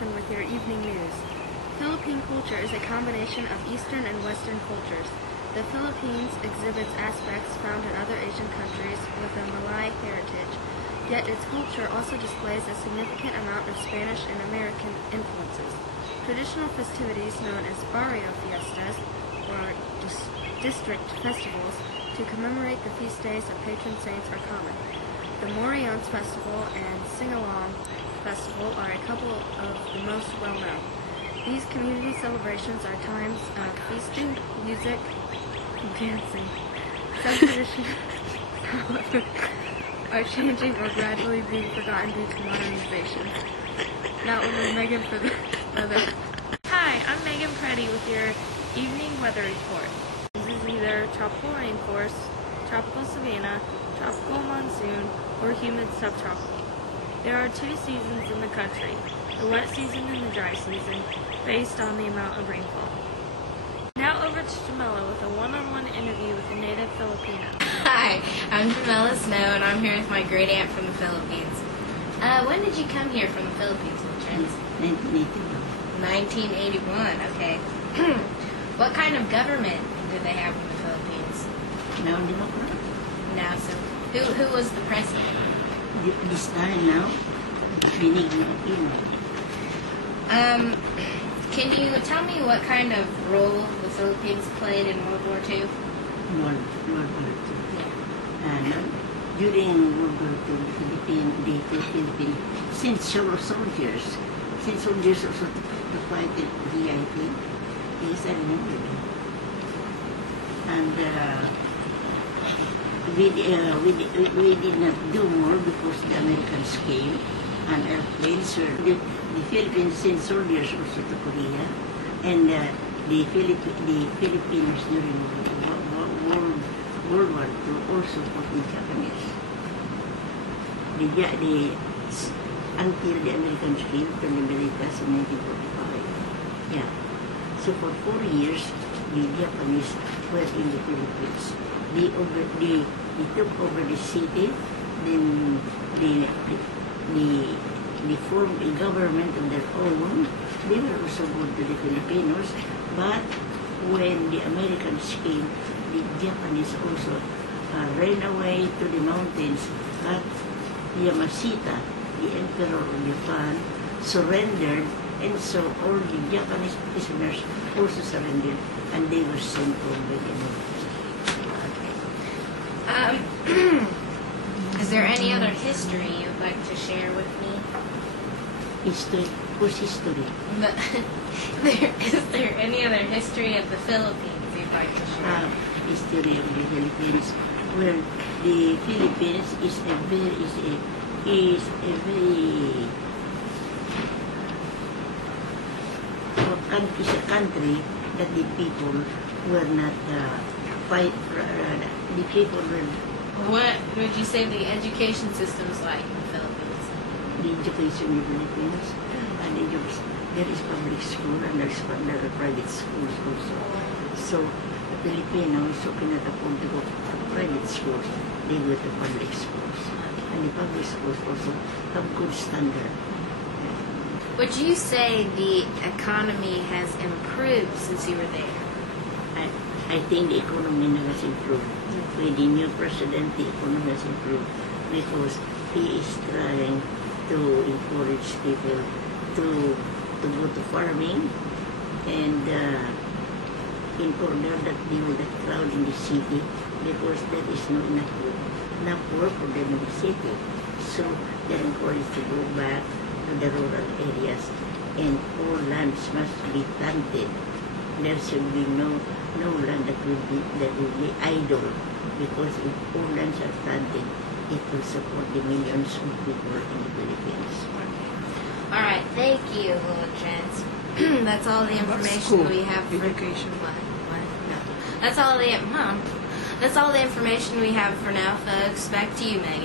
Griffin with your evening news. Philippine culture is a combination of Eastern and Western cultures. The Philippines exhibits aspects found in other Asian countries with a Malay heritage, yet its culture also displays a significant amount of Spanish and American influences. Traditional festivities known as barrio fiestas, or district festivals, to commemorate the feast days of patron saints are common. The Moreons Festival and Sing-Along Festival are a couple of the most well-known. These community celebrations are times of feasting, music, and dancing. Some traditions, however, are changing or gradually being forgotten due to modernization. Now over Megan for the weather. Hi, I'm Megan Preddy with your evening weather report. This is either tropical rainforest, tropical savanna, tropical monsoon, or humid subtropical. There are two seasons in the country, the wet season and the dry season, based on the amount of rainfall. Now over to Jamela with a one-on-one interview with a native Filipino. Hi, I'm Jamela Snow, and I'm here with my great aunt from the Philippines. When did you come here from the Philippines, Trent? 1981. 1981, okay. What kind of government do they have in the Philippines? Now Democrat. Now, so who was the president? This time now, Benigno Aquino. Can you tell me what kind of role the Philippines played in World War II? World War II. And during World War II, the Philippines sent soldiers also to fight the VIP. Yes, I remember them. And we did not do more because the Americans came and airplanes. The Philippines sent soldiers also to Korea, and the Filipinos during World War II also fought the Japanese. Until the Americans came to liberate us in 1945. Yeah. So for 4 years, the Japanese were in the Philippines. They took over the city, then they formed a government of their own. They were also good to the Filipinos, but when the Americans came, the Japanese also ran away to the mountains, but Yamashita, the emperor of Japan, surrendered, and so all the Japanese prisoners also surrendered, and they were sent home by the Americans. Is there any other history you'd like to share with me? History? What's history? Is there any other history of the Philippines you'd like to share? History of the Philippines. Well, the Philippines is a country that the people were not fight. The people were. What would you say the education system is like in the Philippines? The education in the Philippines, and there is public school and there are private schools also. So the Filipinos who cannot afford to go to private schools, they go to public schools. And the public schools also have good standard. Would you say the economy has improved since you were there? I think the economy now has improved. With the new president, the economy has improved because he is trying to encourage people to go to farming, and in order that they would not crowd in the city, because there is no enough work for them in the city. So they're encouraged to go back to the rural areas, and all lands must be planted. There should be no land that will be idle, because if all lands are planted, it will support the millions of people in the Philippines. Okay. All right, thank you, Trent. That's all the information we have for education. What? No. That's all the information we have for now, folks. Back to you, Megan.